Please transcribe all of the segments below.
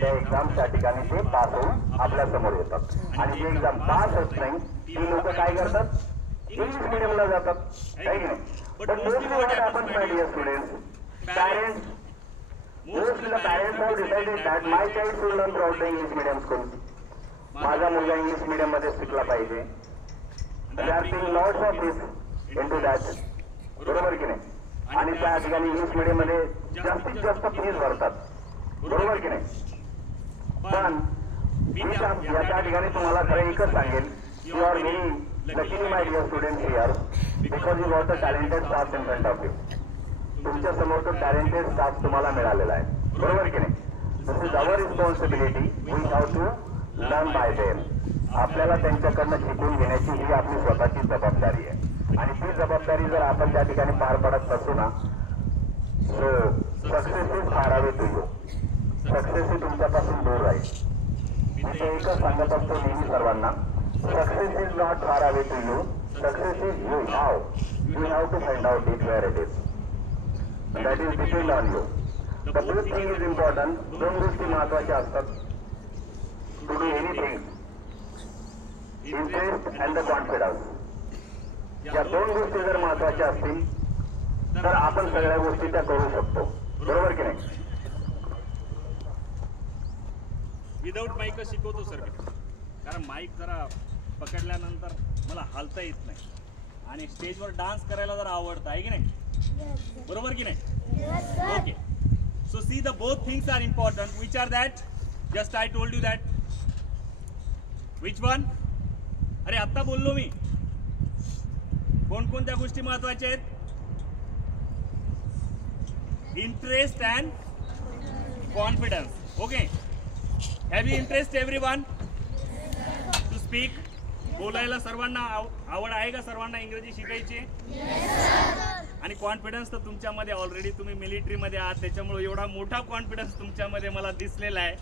त्या एक्झाम त्या ठिकाणी ते पास होऊन आपल्या समोर येतात आणि जे एक्झाम पास होत नाही ती लोक काय करतात, इंग्लिश मीडियमला जातात, आहे की नाही. But mostly what happens my dear students, parents, mostly the parents have decided that my child should learn throughout the English medium school. माझा मुलगा इंग्लिश मीडियम मध्ये शिकला पाहिजे. They are seeing lots of this into that, बरोबर की नाही. आणि त्या ठिकाणी इंग्लिश मीडियम मध्ये जास्तीत जास्त फीस भरतात, बरोबर की नाही. पण मी त्या ठिकाणी तुम्हाला खरं एकच सांगेल, you are very luckily my dear students here because you got a talented staff in front of you. तुमच्या समोर तो टॅलेंटेड स्टाफ तुम्हाला मिळालेला आहे, बरोबर की नाही. This is our responsibility, we have to learn by them. आपल्याला त्यांच्याकडनं शिकून घेण्याची ही आपली स्वतःची जबाबदारी आहे आणि ती जबाबदारी जर आपण त्या ठिकाणी पार पडत नसू ना, so success is far away to you. Success ही तुमच्यापासून दूर राहील. मी ते एकच सांगत असतो नेहमी सर्वांना, success is not far away to you, success is you how. You have to find out it where it is. That is depend on you. The both thing is important. दोन गोष्टी महत्वाच्या असतात to do anything, interest and the confidence. या दोन गोष्टी जर महत्वाच्या असतील तर आपण सगळ्या गोष्टी त्या करू शकतो, बरोबर की नाही. विदाऊट माईक शिकवतो सर मी, कारण माईक जरा पकडल्यानंतर मला हालता येत नाही आणि स्टेजवर डान्स करायला जरा आवडतं, आहे की नाही, बरोबर की नाही. Okay, so see the both things are important. Which are that? Just I told you that. Which one? अरे आत्ता बोललो मी. कोणकोणत्या गोष्टी महत्वाच्या आहेत? Interest and confidence. Okay, have you interest everyone to speak? बोलायला सर्वांना आवड आहे का? सर्वांना इंग्रजी शिकायची? आणि कॉन्फिडन्स तर तुमच्यामध्ये ऑलरेडी, तुम्ही मिलिटरीमध्ये आहात त्याच्यामुळे एवढा मोठा कॉन्फिडन्स तुमच्यामध्ये मला दिसलेला आहे,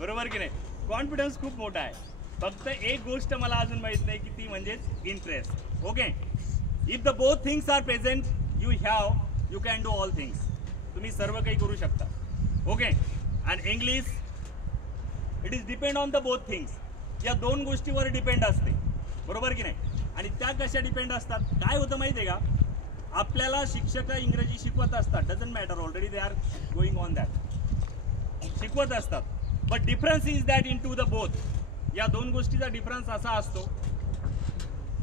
बरोबर की नाही. कॉन्फिडन्स खूप मोठा आहे. फक्त एक गोष्ट मला अजून माहित नाही की ती म्हणजेच interest. Okay, if the both things are present you have, you can do all things. तुम्ही सर्व काही करू शकता. Okay, and English it is depend on the both things. या दोन गोष्टीवर डिपेंड असते, बरोबर की नाही. आणि त्या कशा डिपेंड असतात? काय होतं माहिती आहे का, आपल्याला शिक्षक इंग्रजी शिकवत असतात, doesn't matter, already they are going on that, शिकवत असतात. But difference is that in to the both. या दोन गोष्टीचा डिफरन्स असा असतो,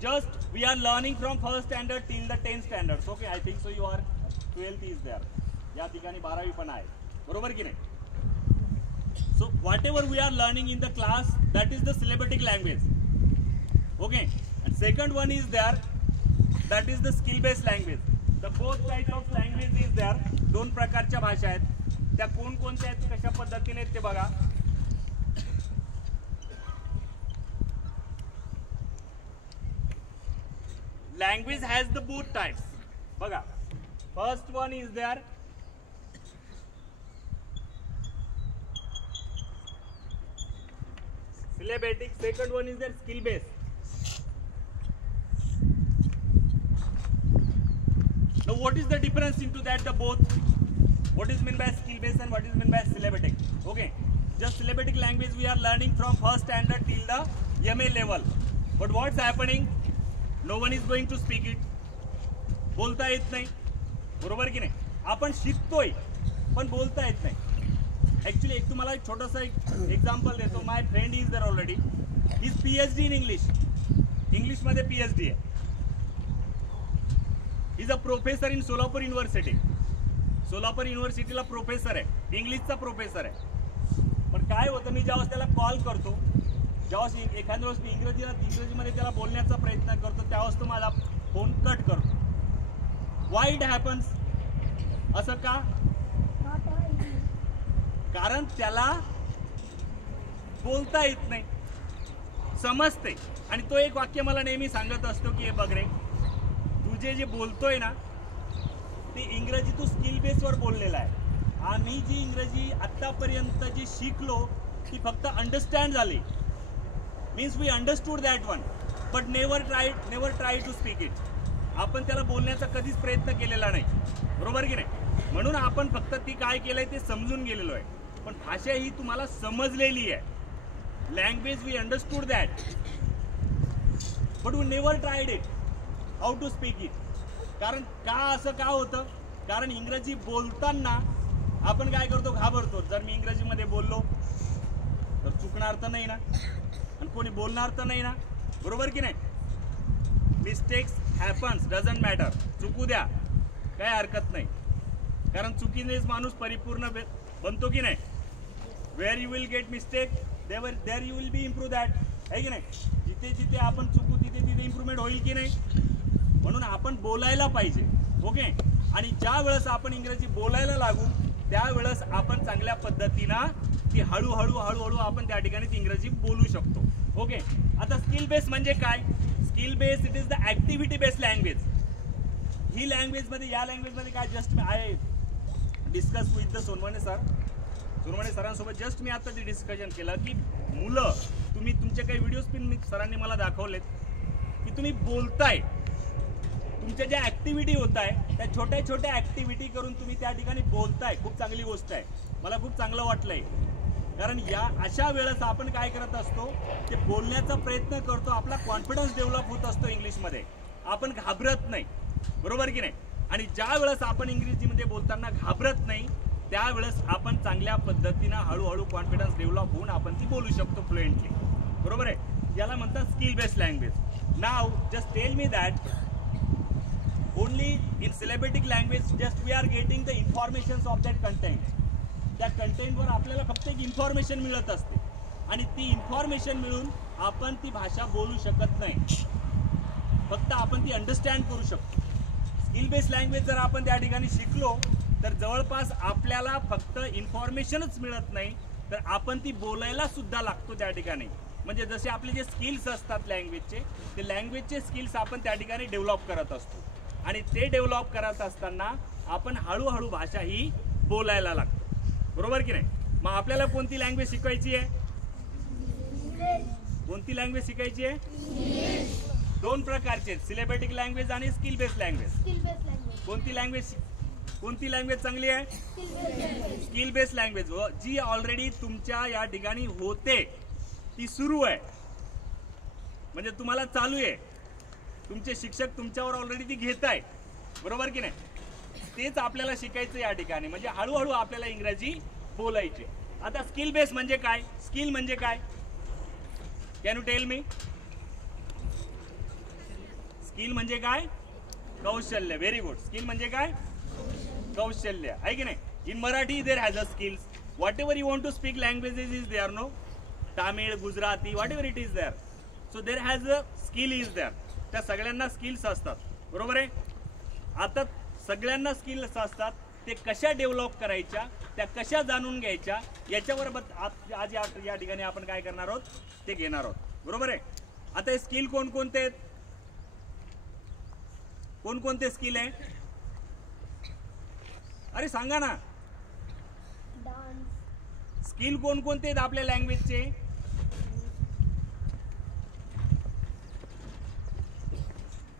just we are learning from first standard till the 10th standard. Okay, I think so you are 12th is there. या ठिकाणी 12वी पण आहे, बरोबर की नाही. So whatever we are learning in the class, that is the syllabic language. Okay, and second one is there, that is the skill based language. The both types of language is there. दोन प्रकारच्या भाषा आहेत. त्या कोणकोणत्या आहेत, कशा पद्धतीने आहेत ते बघा. Language has the both types. बघा, first one is there syllabic, second one is their skill based. Now what is the difference into that, the both? What is meant by skill based and what is meant by syllabic? Okay, just syllabic language we are learning from first standard till the MA level. But what's happening? No one is going to speak it. बोलता येत नाही, बरोबर की नाही. आपण शिकतोय पण बोलता येत नाही. ऍक्च्युली एक तुम्हाला एक छोटासा एक एक्झाम्पल देतो. My friend is there already, is PhD in English. इंग्लिशमध्ये PhD आहे. Is a professor in Solapur university. Solapur युनिव्हर्सिटीला प्रोफेसर आहे, इंग्लिशचा प्रोफेसर आहे. पण काय होतं, मी ज्यावेळेस त्याला कॉल करतो, ज्यावेळेस एखाद्या वेळेस मी इंग्रजीमध्ये त्याला बोलण्याचा प्रयत्न करतो, त्यावेळेस तो माझा फोन कट करतो. Why it happens? असं का? कारण त्याला बोलता येत नाही, समजते. आणि तो एक वाक्य मला नेहमी सांगत असतो की हे बघ रे, तुझे जे बोलतोय ना ते इंग्रजी तू स्किल बेसवर बोललेला आहे. आम्ही जी इंग्रजी आतापर्यंत जी शिकलो ती फक्त अंडरस्टँड झाली, means we understood that one, but never try to speak it. आपण त्याला बोलण्याचा कधीच प्रयत्न केलेला नाही, बरोबर की नाही. म्हणून आपण फक्त ती काय केलंय ते समजून गेलेलो आहे. पण भाषा ही तुम्हाला समजलेली आहे. Language we understood that, but we never tried it how to speak it. कारण का असं का होतं? कारण इंग्रजी बोलताना आपण काय करतो, घाबरतो. जर मी इंग्रजीमध्ये बोललो तर चुकणार तर नाही ना, आणि कोणी बोलणार तर नाही ना, बरोबर की नाही? मिस्टेक्स हॅपन्स, डझंट मॅटर, चुकू द्या, काय हरकत नाही. कारण चुकीनेच माणूस परिपूर्ण बनतो की नाही. Where you will get mistake there you will be improve that, आहे की नाही? जिथे जिथे आपण चुकू तिथे तिथे इम्प्रूव्हमेंट होईल की नाही. म्हणून आपण बोलायला पाहिजे, ओके. आणि ज्या वेळेस आपण इंग्रजी बोलायला लागू त्यावेळेस आपण चांगल्या पद्धतीनं ती हळूहळू हळूहळू आपण त्या ठिकाणी ती इंग्रजी बोलू शकतो, ओके. आता स्किल बेस म्हणजे काय? Skill base it is the activity based language. ही लँग्वेजमध्ये, या लँग्वेजमध्ये काय, just I discuss with the Sonawane sir, Sonawane सरांसोबत जस्ट मी आता ते डिस्कशन केलं की मुलं, तुम्ही तुमचे काही व्हिडिओज पण सरांनी मला दाखवलेत की तुम्ही बोलताय, तुमच्या ज्या ऍक्टिव्हिटी होत आहे त्या छोट्या छोट्या ऍक्टिव्हिटी करून तुम्ही त्या ठिकाणी बोलताय. खूप चांगली गोष्ट आहे, मला खूप चांगलं वाटलंय. कारण या अशा वेळेस आपण काय करत असतो, ते बोलण्याचा प्रयत्न करतो, आपला कॉन्फिडन्स डेव्हलप होत असतो इंग्लिशमध्ये, आपण घाबरत नाही, बरोबर की नाही? आणि ज्या वेळेस आपण इंग्रजीमध्ये बोलताना घाबरत नाही त्यावेळेस आपण चांगल्या पद्धतीनं हळूहळू कॉन्फिडन्स डेव्हलप होऊन आपण ती बोलू शकतो फ्लुएंटली, बरोबर आहे? याला म्हणतात skill based language. Now just tell me that only in syllabic language just we are getting the informations of that content. त्या कंटेंटवर आपल्याला फक्त एक इन्फॉर्मेशन मिळत असते आणि ती इन्फॉर्मेशन मिळून आपण ती भाषा बोलू शकत नाही, फक्त आपण ती अंडरस्टँड करू शकतो. स्किल बेस्ड लँग्वेज जर आपण त्या ठिकाणी शिकलो तर जवळपास आपल्याला फक्त इन्फॉर्मेशनच मिळत नाही तर आपण ती बोलायला सुद्धा लागतो त्या ठिकाणी. म्हणजे जसे आपले जे स्किल्स असतात लँग्वेजचे, ते लँग्वेजचे स्किल्स आपण त्या ठिकाणी डेव्हलप करत असतो आणि ते डेव्हलप करत असताना आपण हळूहळू भाषा ही बोलायला लागतो, बरोबर की नाही? मग आपल्याला कोणती लँग्वेज शिकायची आहे? कोणती लँग्वेज शिकायची आहे? दोन प्रकारचे, सिलेबॅटिक लँग्वेज आणि स्किल बेस्ड लँग्वेज. कोणती लँग्वेज चांगली आहे? स्किल बेस्ड लँग्वेज, जी ऑलरेडी तुमच्या या ठिकाणी होते, ती सुरू आहे, म्हणजे तुम्हाला चालू आहे, तुमचे शिक्षक तुमच्यावर ऑलरेडी ती घेत आहे, बरोबर की नाही? तेच आपल्याला शिकायचं या ठिकाणी, म्हणजे हळूहळू आपल्याला इंग्रजी बोलायची. आता स्किल बेस म्हणजे काय? स्किल म्हणजे काय? Can you tell me? Skill म्हणजे काय? कौशल्य. Very good. स्किल म्हणजे काय? कौशल्य, आहे की नाही? In Marathi there has a skills. Whatever you want to speak languages is there, no? Tamil, Gujarati, whatever it is there, so there has a skill is there. त्या सगळ्यांना स्किल्स असतात, बरोबर आहे? आता सगळ्यांना स्किल्स असतात, ते कशा डेव्हलप करायच्या, त्या कशा जाणून घ्यायच्या, याच्यावर आज या ठिकाणी आपण काय करणार आहोत ते घेणार आहोत, बरोबर आहे? आता हे स्किल कोणकोणते आहेत? कोणकोणते स्किल आहे? अरे सांगा ना. स्किल कोणकोणते आहेत आपल्या लँग्वेजचे?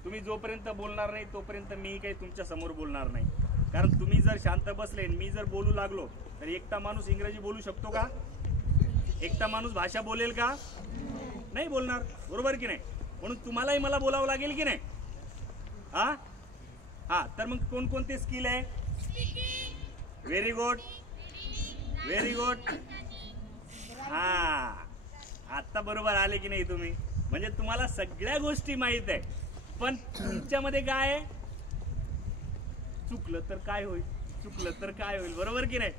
तुम्ही जोपर्यंत बोलणार नाही तोपर्यंत मी काही तुमच्या समोर बोलणार नाही. कारण तुम्ही जर शांत बसले, मी जर बोलू लागलो तर एकटा माणूस इंग्रजी बोलू शकतो का? एकटा माणूस भाषा बोलेल का? नाही बोलणार, बरोबर की नाही? म्हणून तुम्हालाही मला बोलावं लागेल की नाही? हा तर मग कोणकोणते स्किल आहे? Very good, very good. हा आता बरोबर आले की नाही तुम्ही? म्हणजे तुम्हाला सगळ्या गोष्टी माहित आहे, पण तुमच्यामध्ये काय आहे? चुकलं तर काय होईल, चुकलं तर काय होईल, बरोबर की नाही?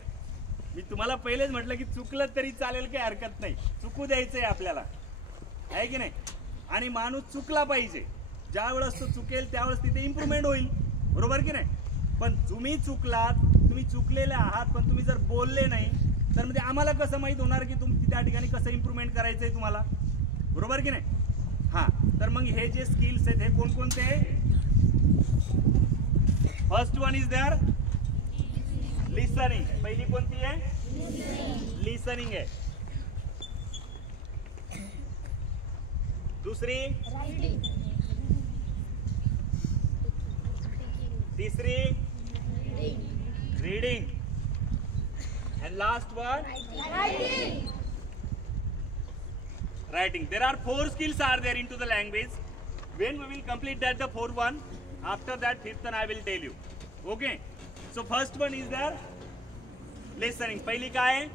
मी तुम्हाला पहिलेच म्हटलं की चुकलं तरी चालेल, काही हरकत नाही, चुकू द्यायचंय आपल्याला, आहे की नाही? आणि माणूस चुकला पाहिजे. ज्या वेळेस तो चुकेल त्यावेळेस तिथे इम्प्रूव्हमेंट होईल, बरोबर की नाही? पण तुम्ही चुकलात, तुम्ही चुकलेले आहात, पण तुम्ही जर बोलले नाही तर म्हणजे आम्हाला कसं माहित होणार की तुम्ही त्या ठिकाणी कसं इम्प्रूव्हमेंट करायचंय तुम्हाला, बरोबर की नाही? हा तर मग हे जे स्किल्स आहेत हे कोणकोणते आहे? First one is there listening. पहिली कोणती आहे? लिसनिंग आहे. दुसरी, तिसरी reading, and and last one writing. There are 4 skills are there into the language. When we will complete that the 4th one, after that 5th one I will tell you. Okay, so first one is there listening. पहिली काय?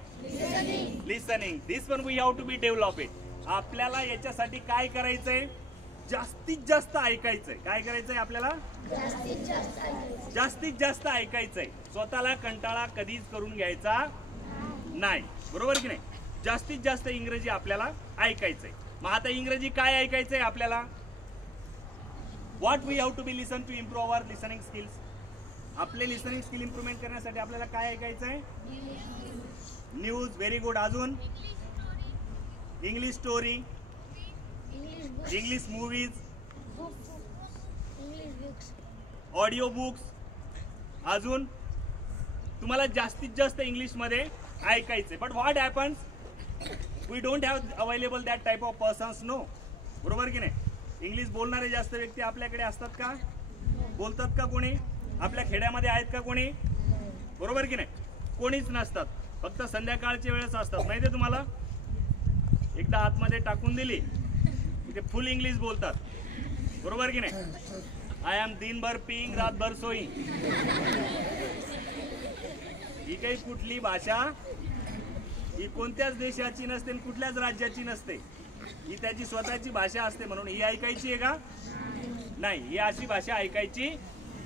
Listening. This one we have to be develop it. आपल्याला याच्यासाठी काय करायचंय? जास्तीत जास्त ऐकायचंय. काय करायचंय आपल्याला? जास्तीत जास्त ऐकायचंय. स्वतःला कंटाळा कधीच करून घ्यायचा नाही, बरोबर की नाही? जास्तीत जास्त इंग्रजी आपल्याला ऐकायचंय. मग आता इंग्रजी काय ऐकायचंय आपल्याला? What we have to be listen to improve our listening skills. आपले लिसनिंग स्किल इम्प्रूव्हमेंट करण्यासाठी आपल्याला काय ऐकायचंय? न्यूज. Very good. अजून English story, English movies, audio books. अजून तुम्हाला जास्तीत जास्त इंग्लिश मध्ये ऐकायचंय. But what happens, we don't have available that type of persons. No, बरोबर की नाही? इंग्लिश बोलणारे जास्त व्यक्ती आपल्याकडे असतात का? बोलतात का कोणी? आपल्या खेड्यामध्ये आहेत का कोणी? बरोबर की नाही? कोणीच नसतात. फक्त संध्याकाळच्या वेळेस असतात. माहिती आहे तुम्हाला? एकदा आतमध्ये टाकून दिली ते फुल इंग्लिश बोलतात, बरोबर की नाही? आय एम दिनभर पिंग रातभर सोईंग. ही काही कुठली भाषा, ही कोणत्याच देशाची नसते, कुठल्याच राज्याची नसते. ही त्याची स्वतःची भाषा असते. म्हणून ही ऐकायची आहे का? नाही, ही अशी भाषा ऐकायची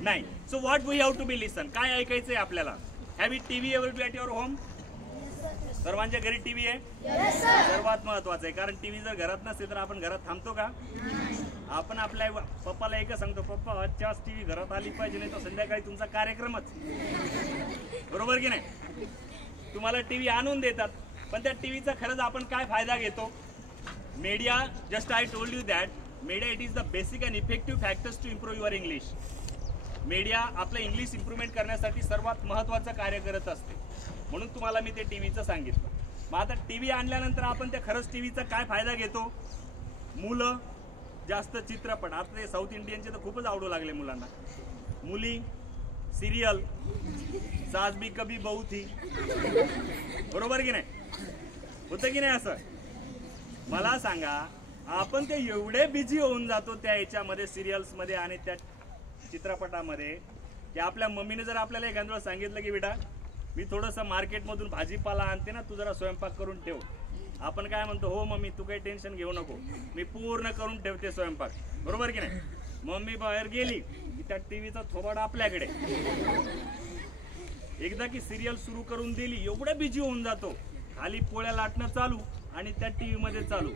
नाही. So what we have to be listen. काय ऐकायचंय आपल्याला? Have it TV every at your home? सर्वांच्या घरी टीव्ही आहे? सर्वात महत्वाचं आहे. कारण टीव्ही जर घरात नसेल तर आपण घरात थांबतो का? आपण आपल्या पप्पाला एकच सांगतो, पप्पा आजच्याच टीव्ही घरात आली पाहिजे, नाही तर संध्याकाळी तुमचा कार्यक्रमच, बरोबर की नाही? तुम्हाला टीव्ही आणून देतात, पण त्या टीव्हीचा खरंच आपण काय फायदा घेतो? Media, just I told you that media it is the basic and effective factors to improve your English. Media आपलं इंग्लिश इम्प्रूव्हमेंट करण्यासाठी सर्वात महत्त्वाचं कार्य करत असते. म्हणून तुम्हाला मी ते टीव्हीचं सांगितलं. मग आता टीव्ही आणल्यानंतर आपण त्या खरंच टीव्हीचा काय फायदा घेतो? मुलं जास्त चित्रपट, आता ते साऊथ इंडियनचे तर खूपच आवडू लागले मुलांना. मुली सिरियल, सास भी कभी बहू थी, बरोबर की नाही? होतं की नाही असं? मला सांगा, आपण ते एवढे बिझी होऊन जातो त्या याच्यामध्ये, सिरियल्स मध्ये आणि त्या चित्रपटामध्ये, की आपल्या मम्मीने जर आपल्याला एखाद्या वेळेस सांगितलं की बेटा मी थोडंसं मार्केटमधून भाजीपाला आणते ना, तू जरा स्वयंपाक करून ठेव. आपण काय म्हणतो? हो मम्मी तू काही टेन्शन घेऊ नको, मी पूर्ण करून ठेवते स्वयंपाक, बरोबर की नाही? मम्मी बाहेर गेली की त्या टीव्हीचा थोबाड आपल्याकडे. एकदा की सिरियल सुरू करून दिली, एवढं बिझी होऊन जातो, खाली पोळ्या लाटणं चालू आणि त्या टीव्ही मध्ये चालू.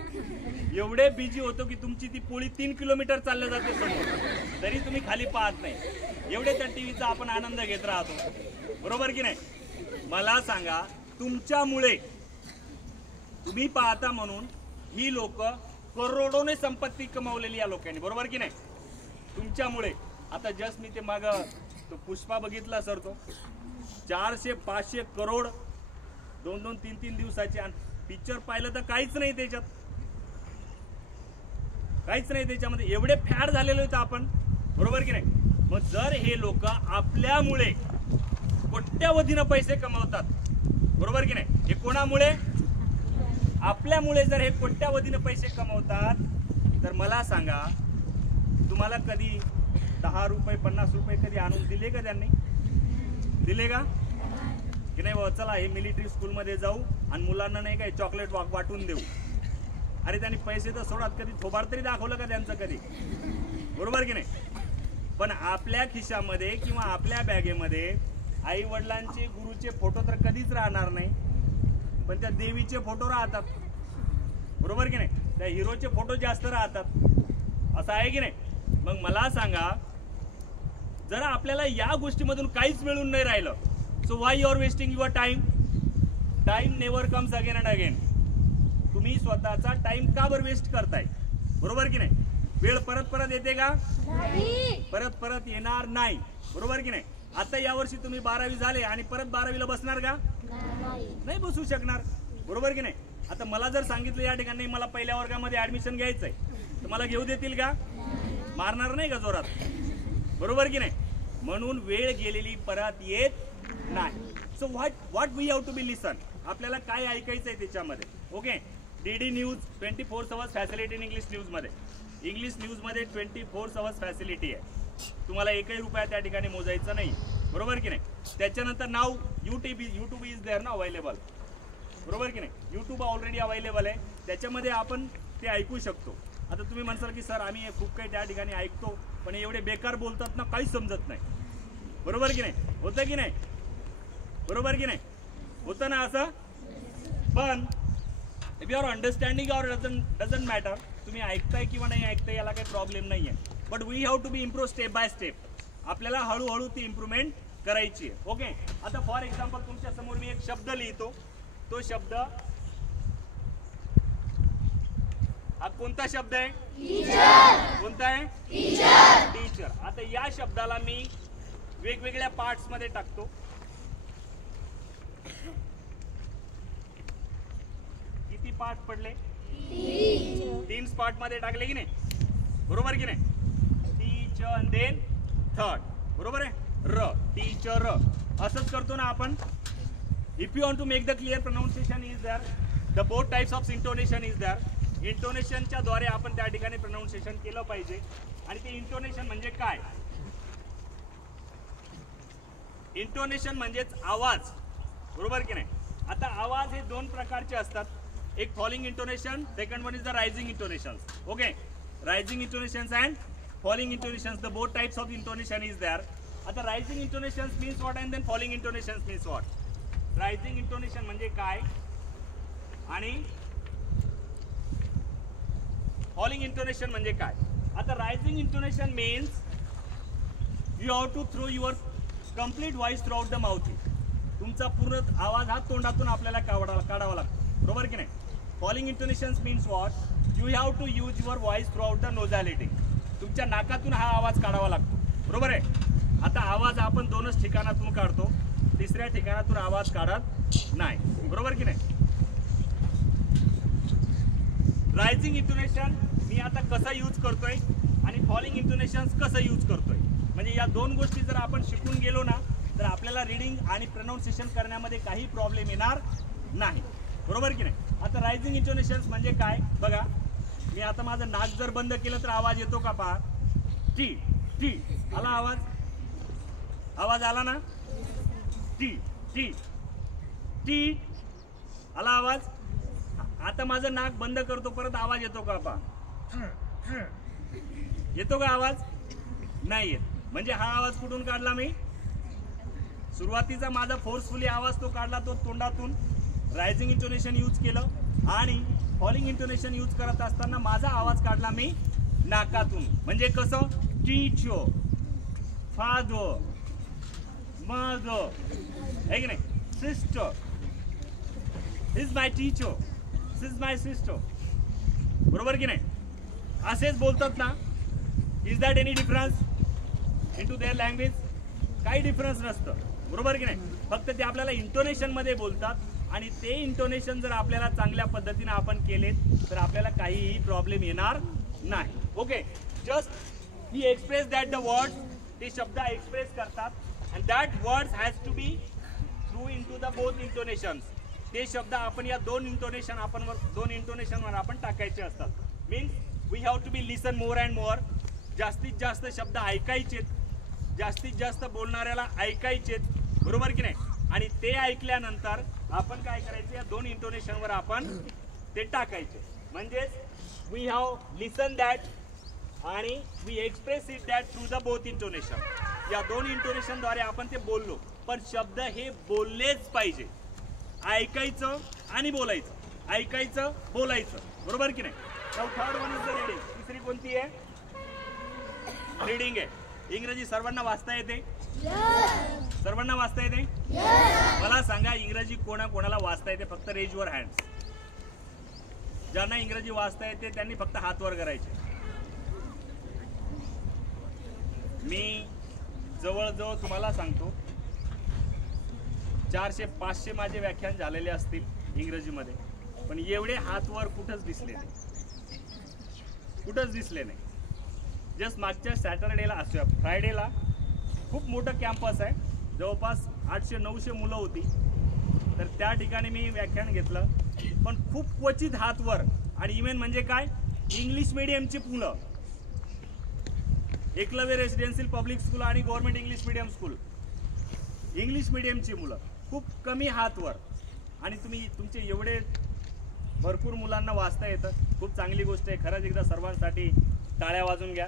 एवढे बिझी होतो की तुमची ती पोळी 3 किलोमीटर चालल्या जाते समोर, तरी तुम्ही खाली पाहत नाही. एवढे त्या टीव्हीचा आपण आनंद घेत राहतो, बरोबर की नाही? मला सांगा, तुमच्यामुळे, तुम्ही पाहता म्हणून ही लोक करोडोने संपत्ती कमावलेली या लोकांनी, बरोबर की नाही? तुमच्यामुळे. आता जस्ट मी ते माग तो पुष्पा बघितला सर, तो 400-500 करोड 2-2, 3-3 दिवसाचे पिक्चर पाहिलं तर काहीच नाही त्याच्यात, काहीच नाही त्याच्यामध्ये. एवढे फॅड झालेले होते आपण, बरोबर की नाही? मग जर हे लोक आपल्यामुळे कोट्यावधीनं पैसे कमवतात, बरोबर की नाही? हे कोणामुळे? आपल्यामुळे. जर हे कोट्यावधीनं पैसे कमवतात, तर मला सांगा, तुम्हाला कधी 10 रुपये 50 रुपये कधी आणून दिले का त्यांनी? दिले का? की नाही बाबा चला हे मिलिटरी स्कूलमध्ये जाऊ आणि मुलांना नाही काय चॉकलेट वाटून देऊ. अरे त्यांनी पैसे तर सोडात, कधी थोबाड तरी दाखवलं का त्यांचं कधी? बरोबर की नाही? पण आपल्या खिशामध्ये किंवा आपल्या बॅगेमध्ये आई वडिलांचे, गुरुचे फोटो तर कधीच राहणार नाही, पण त्या देवीचे फोटो राहतात, बरोबर की नाही? त्या हिरोचे फोटो जास्त राहतात, असं आहे की नाही? मग मला सांगा, जर आपल्याला या गोष्टीमधून काहीच मिळून नाही राहिलं, so why you are wasting your time? Time never comes again and again. तुम्ही स्वतःचा टाइम का बरं वेस्ट करताय? बरोबर की नाही? वेळ परत परत येते का? परत परत येणार नाही, बरोबर की नाही? आता यावर्षी तुम्ही 12वी झाले आणि परत 12वीला बसणार का? नाही बसू शकणार, बरोबर की नाही? आता मला जर सांगितलं या ठिकाणी मला पहिल्या वर्गामध्ये ऍडमिशन घ्यायचंय, तर मला घेऊ देतील का? मारणार नाही का जोरात, बरोबर की नाही? म्हणून वेळ गेलेली परत येत नाही. So what we have to be listen, आपल्याला काय ऐकायचं आहे त्याच्यामध्ये. Okay, DD news 24 hours facility in English न्यूजमध्ये. इंग्लिश न्यूजमध्ये 24 आवर्स फॅसिलिटी आहे. तुम्हाला एकही रुपया त्या ठिकाणी मोजायचं नाही, बरोबर की नाही. त्याच्यानंतर नाव यूट्यूब इज देअर ना अवेलेबल, बरोबर की नाही. यूट्यूब ऑलरेडी अवेलेबल आहे, त्याच्यामध्ये आपण ते ऐकू शकतो. आता तुम्ही म्हणसाल की सर आम्ही खूप काही त्या ठिकाणी ऐकतो पण एवढे बेकार बोलतात ना, काहीच समजत नाही, बरोबर की नाही. होतं की नाही, बरोबर की नाही, होतं ना असं. पण if you are understanding or doesn't matter, तुम्ही ऐकताय किंवा नाही ऐकताय याला काही प्रॉब्लेम नाही आहे. But we have to be improve step by step. आपल्याला हळूहळू ती इम्प्रूव्हमेंट करायची आहे. ओके, आता फॉर एक्झाम्पल तुमच्या समोर मी एक शब्द लिहितो. तो शब्द हा कोणता शब्द आहे? टीचर. कोणता आहे? टीचर. टीचर. आता या शब्दाला मी वेगवेगळ्या पार्ट्स मध्ये टाकतो. किती पार्ट पडले? 3 पार्ट मध्ये टाकले की नाही, बरोबर की नाही. टीचर अँड देन थर्ड, बरोबर आहे. र, टीचर. असंच करतो ना आपण. If you want to make the clear pronunciation is there, the both types of intonation is there. इंटोनेशनच्या द्वारे आपण त्या ठिकाणी प्रोनाउन्सिएशन केलं पाहिजे. आणि ते इंटोनेशन म्हणजे काय? इंटोनेशन म्हणजेच आवाज, बरोबर की नाही. आता आवाज हे 2 प्रकारचे असतात. एक falling intonation, second one is the rising intonations. Okay, rising intonations and falling intonations, the both types of intonation is there. आता rising intonations means what and then falling intonations means what. Rising intonation म्हणजे काय आणि falling intonation म्हणजे काय. आता rising intonation means you have to throw your complete voice through out the mouth. तुमचा पूर्ण आवाज हा तोंडातून आपल्याला काढावा लागतो, बरोबर की नाही. Falling intonations means what, you have to use your voice through out the nasality. तुमच्या नाकातून हा आवाज काढावा लागतो, बरोबर आहे. आता आवाज आपण 2च ठिकाणातून काढतो, तिसऱ्या ठिकाणातून आवाज काढत नाही, बरोबर की नाही. रायझिंग इंटोनेशन मी आता कसं यूज करतोय आणि फॉलिंग इंटोनेशन कसं यूज करतोय, म्हणजे या 2 गोष्टी जर आपण शिकून गेलो ना तर आपल्याला रीडिंग आणि प्रोनाउन्सिएशन करण्यामध्ये काही प्रॉब्लेम येणार नाही, बरोबर की नाही. आता रायझिंग इंटोनेशन्स म्हणजे काय बघा. मी आता माझं नाक जर बंद केलं तर आवाज येतो का पहा. टी टी आला आवाज, आवाज आला ना. टी टी टी आला आवाज. आता माझं नाक बंद करतो, परत आवाज येतो का पहा. येतो का आवाज? नाही येत. म्हणजे हा आवाज कुठून काढला मी? सुरुवातीचा माझा फोर्सफुली आवाज तो काढला, तो तोंडातून. रायझिंग इंटोनेशन यूज केलं आणि फॉलिंग इंटोनेशन यूज करत असताना माझा आवाज काढला मी नाकातून. म्हणजे कसं? टीचो, फादो, मदो, है की नाही. Sister is my teacher, is my sister, बरोबर की नाही. असेच बोलतात ना. Is that any difference in to their language? काही डिफरन्स नसतं, बरोबर की नाही. फक्त ते आपल्याला इंटोनेशन मध्ये बोलतात आणि ते इंटोनेशन जर आपल्याला चांगल्या पद्धतीने आपण केले तर आपल्याला काहीही प्रॉब्लेम येणार नाही. Okay, just he express that the words, ते शब्द एक्सप्रेस करतात and that words has to be through in to the both intonations. ते शब्द आपण या 2 इंटोनेशनवर आपण टाकायचे असतात. Means we have to be listen more and more. जास्तीत जास्त शब्द ऐकायचेत, जास्तीत जास्त बोलणाऱ्याला ऐकायचेत, बरोबर की नाही. आणि ते ऐकल्यानंतर आपण काय करायचं, या 2 इंटोनेशनवर आपण ते टाकायचे. म्हणजेच वी हॅव लिसन दॅट आणि we express it that through the both intonation. या 2 इंटोनेशनद्वारे आपण ते बोललो, पण शब्द हे बोललेच पाहिजे. ऐकायचं आणि बोलायचं, ऐकायचं बोलायचं, बरोबर की नाही. Third one is the reading. तिसरी कोणती आहे? रीडिंग आहे. इंग्रजी सर्वांना वाचता येते? सर्वांना वाचता येते? मला सांगा, इंग्रजी कोणाला वाचता येते? फक्त रेज युअर हँड्स. ज्यांना इंग्रजी वाचता येते त्यांनी फक्त हात वर करायचे. मी जवळजवळ तुम्हाला सांगतो 400-500 माझे व्याख्यान झालेले असतील इंग्रजीमध्ये, पण एवढे हात वर कुठंच दिसले नाही, कुठंच दिसले नाही. जस्ट मागच्या सॅटरडेला, फ्रायडेला खूप मोठं कॅम्पस आहे जवळपास 800-900 मुलं होती. तर त्या ठिकाणी मी व्याख्यान घेतलं, पण खूप क्वचित हात वर. आणि इव्हन म्हणजे काय, इंग्लिश मिडियमची मुलं, एकलव्य रेसिडेन्शियल पब्लिक स्कूल आणि government English medium school, English मिडियमची मुलं खूप कमी हात वर. आणि तुम्ही तुमचे एवढे भरपूर मुलांना वाचता येतं, खूप चांगली गोष्ट आहे. खरंच एकदा सर्वांसाठी टाळ्या वाजून घ्या.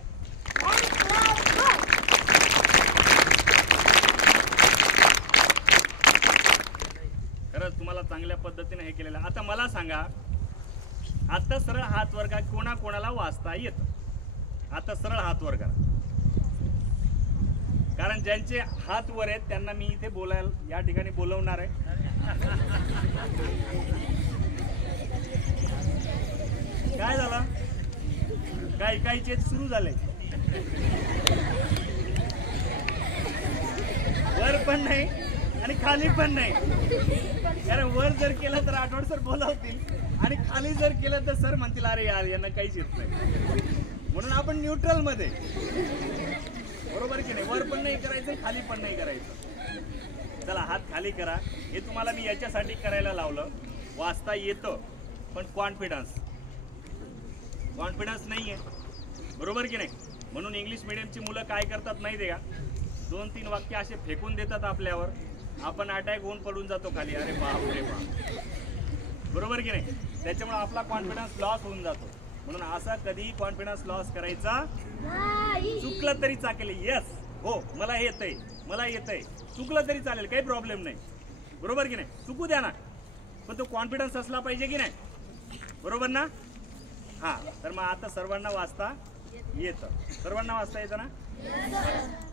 खरंच तुम्हाला चांगल्या पद्धतीने हे केलेलं. आता मला सांगा, आता सरळ हात वर का, कोणाकोणाला वाचता येतं? आता सरळ हात वर करा, कारण ज्यांचे हात वर आहेत त्यांना मी इथे बोलायला या ठिकाणी बोलवणार आहे. काय झालं, काही सुरू झाले, वर पण नाही आणि खाली पण नाही. कारण वर जर केलं तर आठवड सर बोलावतील, आणि खाली जर केलं तर सर म्हणतील अरे यार यांना काहीच येत नाही. म्हणून आपण न्यूट्रल मध्ये, बरोबर की नाही, वर पण नाही करायचं खाली पण नाही करायचं. चला हात खाली करा. हे तुम्हाला मी याच्यासाठी करायला लावलं, वाचता येतं पण कॉन्फिडन्स नाहीये, बरोबर की नाही. म्हणून इंग्लिश मिडियमची मुलं काय करतात माहिती आहे का, 2-3 वाक्य असे फेकून देतात आपल्यावर, आपण अटॅक होऊन पडून जातो खाली. अरे बाप रे बाप, बरोबर की नाही. त्याच्यामुळे आपला कॉन्फिडन्स लॉस होऊन जातो. म्हणून असा कधीही कॉन्फिडन्स लॉस करायचा, चुकलं तरी चालेल, यस हो मला येतंय, मला येतंय, चुकलं तरी चालेल, काही प्रॉब्लेम नाही, बरोबर की नाही. चुकू द्या ना, पण तो कॉन्फिडन्स असला पाहिजे की नाही, बरोबर ना. हा, तर मग आता सर्वांना वाचता येतं, सर्वांना वाचता येतं ना.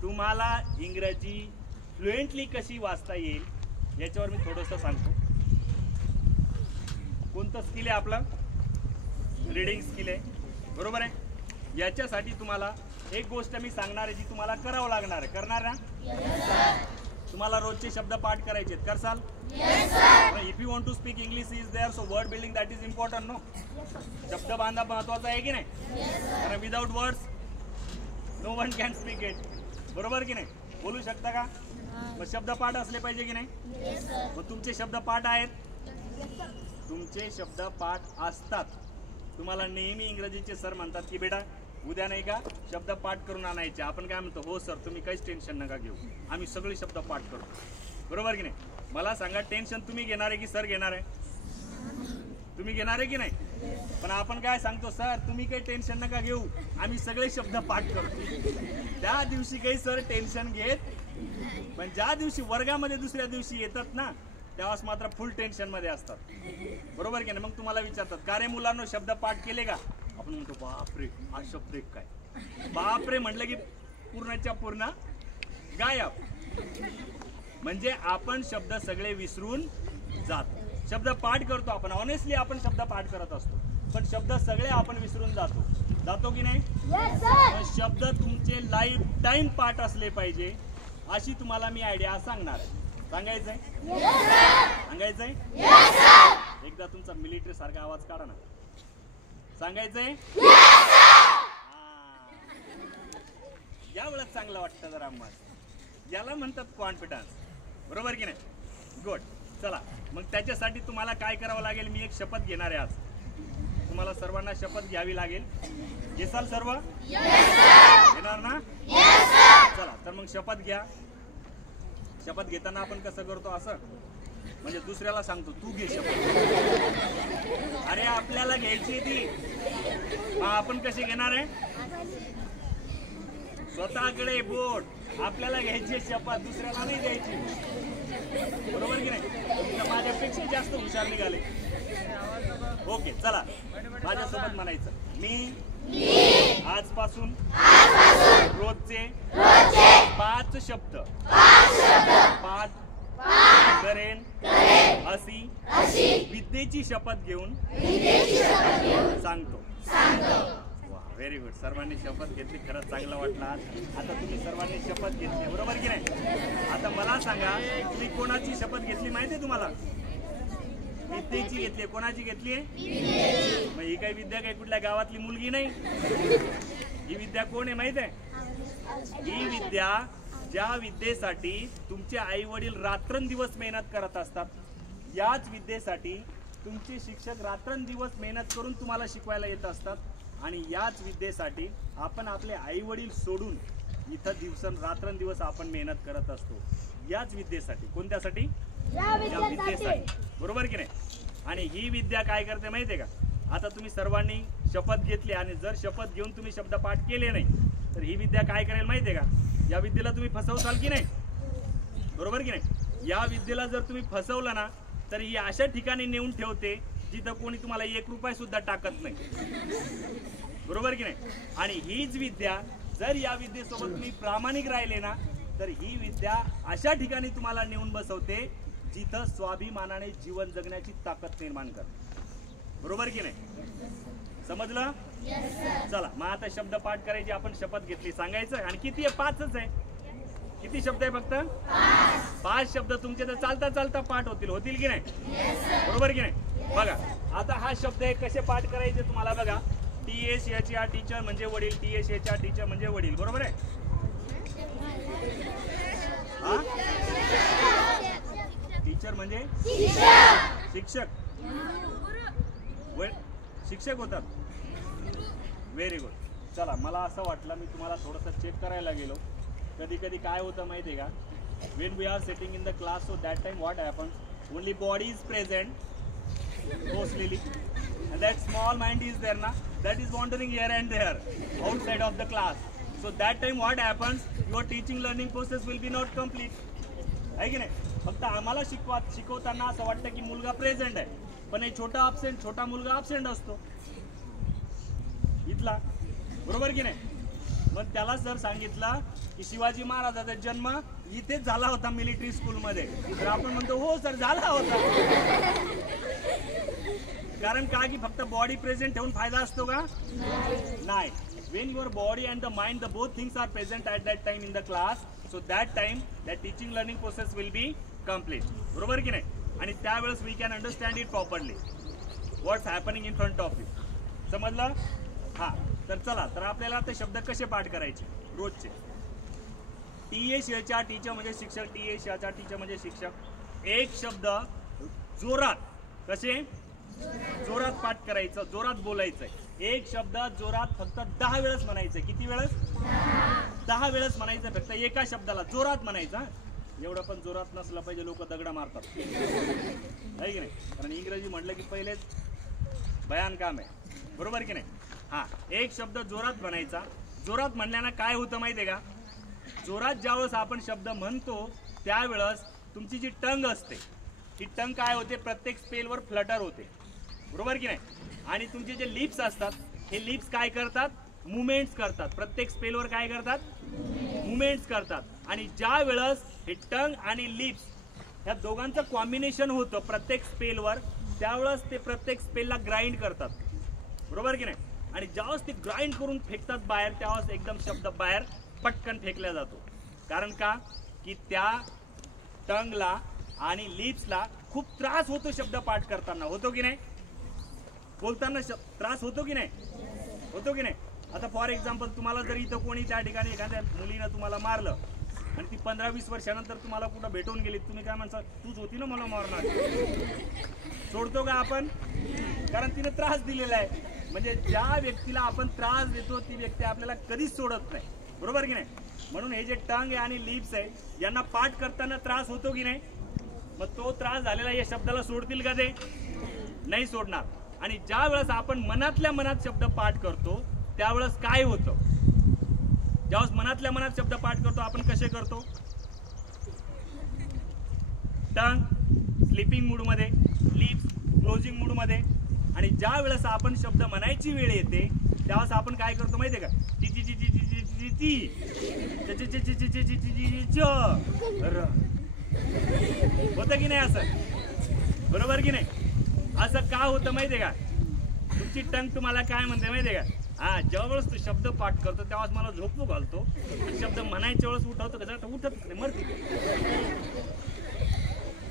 तुम्हाला इंग्रजी फ्लुएंटली कशी वाचता येईल याच्यावर मी थोडंसं सांगतो. कोणतं स्किल आहे आपलं, रीडिंग स्किल आहे, बरोबर आहे. याच्यासाठी तुम्हाला एक गोष्ट मी सांगणार आहे जी तुम्हाला करावं लागणार आहे. करणार ना, तुम्हाला रोजचे शब्द पाठ करायचे आहेत, करसाल. If you want to speak English is there, so word building that is important no. शब्द बांधा महत्वाचा आहे की नाही, कारण without words no one can speak it, बरोबर की नाही. बोलू शकता का, मग शब्द पाठ असले पाहिजे की नाही. मग तुमचे शब्द पाठ आहेत, तुमचे शब्द पाठ असतात. तुम्हाला नेहमी इंग्रजीचे सर म्हणतात की बेटा उद्या नाही का शब्द पाठ करून आणायचे. आपण काय म्हणतो, हो सर तुम्ही काहीच टेन्शन नका घेऊ, आम्ही सगळे शब्द पाठ करू, बरोबर की नाही. मला सांगा, टेन्शन तुम्ही घेणार आहे की सर घेणार आहे, तुम्ही घेणार आहे की नाही. पण आपण काय सांगतो, सर तुम्ही काही टेन्शन नका घेऊ, आम्ही सगळे शब्द पाठ करतो. त्या दिवशी काही सर टेन्शन घेत, पण ज्या दिवशी वर्गामध्ये दुसऱ्या दिवशी येतात ना, त्यावेळेस मात्र फुल टेन्शन मध्ये असतात, बरोबर की नाही. मग तुम्हाला विचारतात का रे मुलांनो शब्द पाठ केले का, आपण म्हणतो बापरे हा शब्द एक काय, बापरे म्हटलं की पूर्णच्या पूर्ण गायब. म्हणजे आपण शब्द सगळे विसरून जातो. शब्द पाठ करतो आपण, ऑनेस्टली आपण शब्द पाठ करत असतो, पण शब्द सगळे आपण विसरून जातो की नाही. शब्द तुमचे लाईफ टाइम पाठ असले पाहिजे अशी तुम्हाला मी आयडिया सांगणार आहे. सांगायचंय, सांगायचंय, एकदा तुमचा मिलिटरी सारखा आवाज काढा ना, सांगायचंय. यावेळेस चांगलं वाटतं जरा मग, याला म्हणतात कॉन्फिडन्स, बरोबर की नाही. गुड. चला मग त्याच्यासाठी तुम्हाला काय करावं लागेल, मी एक शपथ घेणार आहे आज. तुम्हाला सर्वांना शपथ घ्यावी लागेल. घेसाल सर्व, घेणार ना. चला तर मग शपथ घ्या. शपथ घेताना आपण कसं करतो, असं म्हणजे दुसऱ्याला सांगतो तू घे शपथ. अरे आपल्याला घ्यायची ती, आपण कशी घेणार आहे, स्वतःकडे बोट, आपल्याला घ्यायची शपथ, दुसऱ्याला नाही द्यायची, बरोबर की नाही. माझ्यापेक्षा जास्त हुशार निघाले. ओके चला माझ्यासोबत म्हणायचं, मी आजपासून रोजचे 5 शब्द पाठ करेन अशी विद्येची शपथ घेऊन सांगतो. Very good. सर्वांनी शपथ घेतली, खरंच चांगलं वाटलं. आता तुम्ही सर्वांनी शपथ घेतली, बरोबर की नाही. आता मला सांगा, तुम्ही कोणाची शपथ घेतली माहिती आहे तुम्हाला. विद्येची घेतली. कोणाची घेतली आहे. मग ही काही विद्या काही कुठल्या गावातली मुलगी नाही. ही विद्या कोण आहे माहित आहे. ही विद्या ज्या विद्येसाठी तुमचे आई वडील रात्रंदिवस मेहनत करत असतात, याच विद्येसाठी तुमचे शिक्षक रात्रंदिवस मेहनत करून तुम्हाला शिकवायला येत असतात, आणि याच विद्येसाठी आपण आपले आई वडील सोडून इथं रात्रंदिवस आपण मेहनत करत असतो, याच विद्येसाठी. कोणत्यासाठी? या विद्येसाठी. बरोबर की नाही? आणि ही विद्या काय करते माहितीये का? आता तुम्ही सर्वांनी शपथ घेतली, आणि जर शपथ घेऊन तुम्ही शब्दपाठ केले नाही तर ही विद्या काय करेल माहितीये का? या विद्येला तुम्ही फसवसाल की नाही? बरोबर की नाही? या विद्येला जर तुम्ही फसवलं ना तर ही अशा ठिकाणी नेऊन ठेवते जिथं कोणी तुम्हाला 1 रुपया सुद्धा टाकत नाही. बरोबर की नाही? आणि हीच विद्या जर या विद्येसोबत तुम्ही प्रामाणिक राहिले ना तर ही विद्या अशा ठिकाणी तुम्हाला नेऊन बसवते जिथं स्वाभिमानाने जीवन जगण्याची ताकद निर्माण करते. बरोबर की नाही? समजलं? चला मग आता शब्द पाठ करायची आपण शपथ घेतली. सांगायचं आणि किती आहे? 5च आहे. किती शब्द आहे? फक्त 5 शब्द तुमचे तर चालता चालता पाठ होतील की नाही? बरोबर की नाही? बघा आता हा शब्द आहे, कसे पाठ करायचे तुम्हाला बघा. TSHR टीचर म्हणजे वडील. TSHR टीचर म्हणजे वडील. बरोबर आहे? हा? टीचर म्हणजे शिक्षक. शिक्षक होतात. Very good. चला मला असं वाटलं मी तुम्हाला थोडंसं चेक करायला गेलो. कधी कधी काय होतं माहिती आहे का? when we are sitting in the class, so that time what happens? Only body is present mostly, and that small mind is there na, that is wandering here and there outside of the class. So that time what happens? Your teaching learning process will be not complete. आहे की नाही? फक्त आम्हाला शिकवताना असं वाटतं की मुलगा प्रेझेंट आहे, पण हे छोटा मुलगा अब्सेंट असतो इथला. बरोबर की नाही? मग त्याला सर सांगितलं की शिवाजी महाराजांचा जन्म इथेच झाला होता मिलिटरी स्कूल मध्ये. तर आपण म्हणतो हो सर झाला होता. कारण का की फक्त बॉडी प्रेझेंट ठेवून फायदा असतो का? नाही. when your body and the mind, the both things are present at that time in the class, so that time that teaching learning process will be complete. बरोबर की नाही? आणि त्यावेळेस we can understand it properly what's happening in front of you. समजलं? हा. तर चला तर आपल्याला ते शब्द कसे पाठ करायचे रोजचे. TSHR टीचर म्हणजे शिक्षक. TSHR टीचर म्हणजे शिक्षक. एक शब्द जोरात, कसे जोरात पाठ करायचं, जोरात बोलायचंय. एक शब्द जोरात फक्त 10 वेळेस म्हणायचं. किती वेळेस? 10 वेळेस म्हणायचं. फक्त एका शब्दाला जोरात म्हणायचं. एवढं पण जोरात नसलं पाहिजे, लोक दगडा मारतात आहे की नाही? कारण इंग्रजी म्हटलं की पहिलेच भयान काम आहे. बरोबर की नाही? हा. एक शब्द जोरात म्हणायचा. जोरात म्हणल्यानं काय होतं माहितीये का? जोरात ज्यावेळेस आपण शब्द म्हणतो त्यावेळेस तुमची जी टंग असते ही टंग काय होते? प्रत्येक स्पेलवर फ्लटर होते. बरोबर की नाही? आणि तुमचे जे लिप्स असतात हे लिप्स काय करतात? मुवमेंट्स करतात. प्रत्येक स्पेलवर काय करतात? मुवमेंट्स करतात. आणि ज्या वेळेस हे टंग आणि लिप्स ह्या दोघांचं कॉम्बिनेशन होतं प्रत्येक स्पेलवर, त्यावेळेस ते प्रत्येक स्पेलला ग्राइंड करतात. बरोबर की नाही? आणि ज्यावेळेस ते ग्राइंड करून फेकतात बाहेर, त्यावेळेस एकदम शब्द बाहेर पटकन फेकला जातो. कारण का की त्या टंगला आणि लिप्सला खूप त्रास होतो शब्द पाठ करताना. होतो की नाही? बोलताना त्रास होतो की नाही? होतो की नाही? आता फॉर एक्झाम्पल तुम्हाला जर इथं कोणी त्या ठिकाणी एखाद्या मुलीनं तुम्हाला मारलं आणि ती 15-20 वर्षानंतर तुम्हाला कुठं भेटून गेली, तुम्ही काय म्हणता? तूच होती ना मला मारणार. सोडतो का आपण? कारण तिने त्रास दिलेला आहे. म्हणजे ज्या व्यक्तीला आपण त्रास देतो ती व्यक्ती आपल्याला कधीच सोडत नाही. बरोबर की नाही? म्हणून हे जे टंग आहे आणि लिप्स आहे यांना पाठ करताना त्रास होतो की नाही? मग तो त्रास झालेला या शब्दाला सोडतील का? ते नाही सोडणार. आणि ज्या वेळेस आपण मनातल्या मनात शब्द पाठ करतो त्यावेळेस काय होतं? ज्यावेळेस मनातल्या मनात शब्द पाठ करतो आपण कसे करतो? टंग स्लीपिंग मूड मध्ये, लिप्स क्लोजिंग मूड मध्ये. आणि ज्या वेळेस आपण शब्द म्हणायची वेळ येते त्यावेळेस आपण काय करतो माहितीये का? ची ची ची ची ची ची ची ची ची ची ची ची ची होतं की नाही असं? बरोबर की नाही? असं का होतं माहितीये का? तुमची टंग तुम्हाला काय म्हणते माहितीये का? हा, ज्या वेळेस तू शब्द पाठ करतो त्यावेळेस मला झोपू घालतो, शब्द म्हणायच्या वेळेस उठवतो का? उठत नाही, मरती.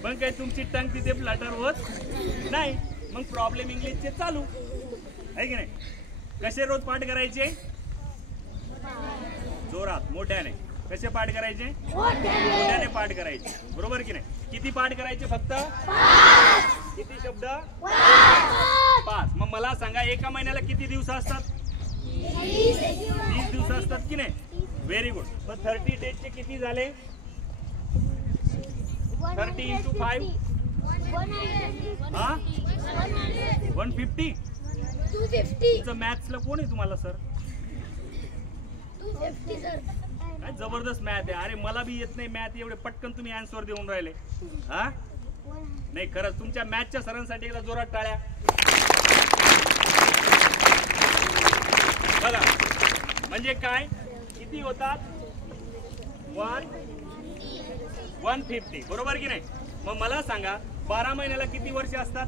पण काही तुमची टंग तिथे फ्लटर होत नाही. मग प्रॉब्लेम इंग्लिशचे चालू आहे की नाही? कसे रोज पाठ करायचे? जोरात, मोठ्याने. कसे पाठ करायचे? मोठ्याने पाठ करायचे, बरोबर की नाही? किती पाठ करायचे फक्त? किती शब्द? 5. मग मला सांगा एका महिन्याला किती दिवस असतात? 30 दिवस असतात की नाही? Very good. मग 30 डेजचे किती झाले? 30 × 5 हा 150. तुमचं मॅथ्सला कोण आहे तुम्हाला सर? काय जबरदस्त मॅथ आहे. अरे मला बी येत नाही मॅथ, एवढे पटकन तुम्ही आन्सर देऊन राहिले. हा नाही खरंच तुमच्या मॅथच्या सरांसाठी एकदा जोरात टाळ्या. बघा म्हणजे काय किती होतात? 150, बरोबर की नाही? मग मला सांगा 12 महिन्याला किती वर्ष असतात?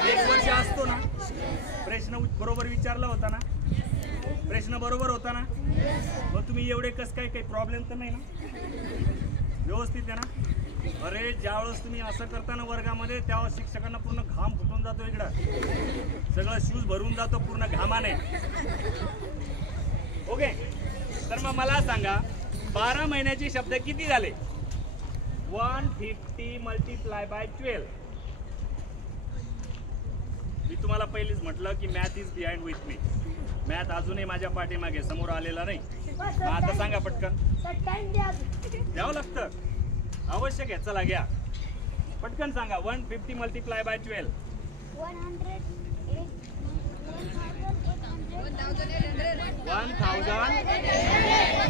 1 वर्ष असतो ना? प्रश्न बरोबर विचारला होता ना? प्रश्न बरोबर होता ना? मग तुम्ही एवढे कस काय, काही प्रॉब्लेम तर नाही ना? व्यवस्थित आहे ना? अरे ज्यावेळेस तुम्ही असं करताना वर्गामध्ये त्यावेळेस शिक्षकांना पूर्ण घाम फुटून जातो, इकडं सगळं शूज भरून जातो पूर्ण घामाने. ओके, तर मग मला सांगा 12 महिन्याचे शब्द किती झाले? 150 × 12. मी तुम्हाला पहिलेच म्हटलं की math is behind with me. Math अजूनही माझ्या पाठीमागे समोर आलेला नाही. आता सांगा पटकन. द्यावं लागतं, आवश्यक आहे. चला घ्या पटकन सांगा. 150 × 12.